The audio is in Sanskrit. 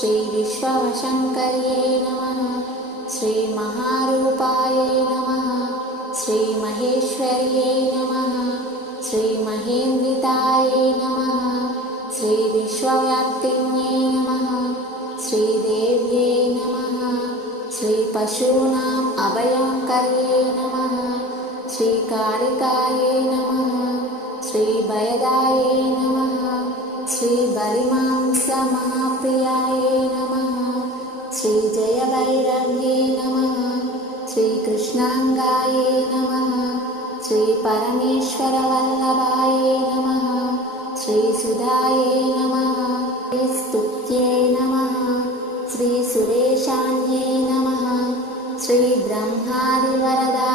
श्री विश्वशङ्कर्यै नमः। श्री महारूपायै नमः। श्री महेश्वर्यै नमः। श्री महेन्द्रितायै नमः। श्री विश्वव्यापिन्यै नमः। श्री देव्यै नमः। श्री पशूनाम् अभयङ्कर्यै नमः। श्री कालिकायै नमः। श्री भयदायै नमः। श्री बलिमांसमहाप्रियायै नमः। श्री जयभैरव्यै नमः। श्री कृष्णाङ्गायै नमः। श्री परमेश्वरवल्लभायै नमः। श्री सुधायै नमः। श्री स्तुत्यै नमः। श्री सुरेशान्यै नमः। श्री ब्रह्मादिवरदा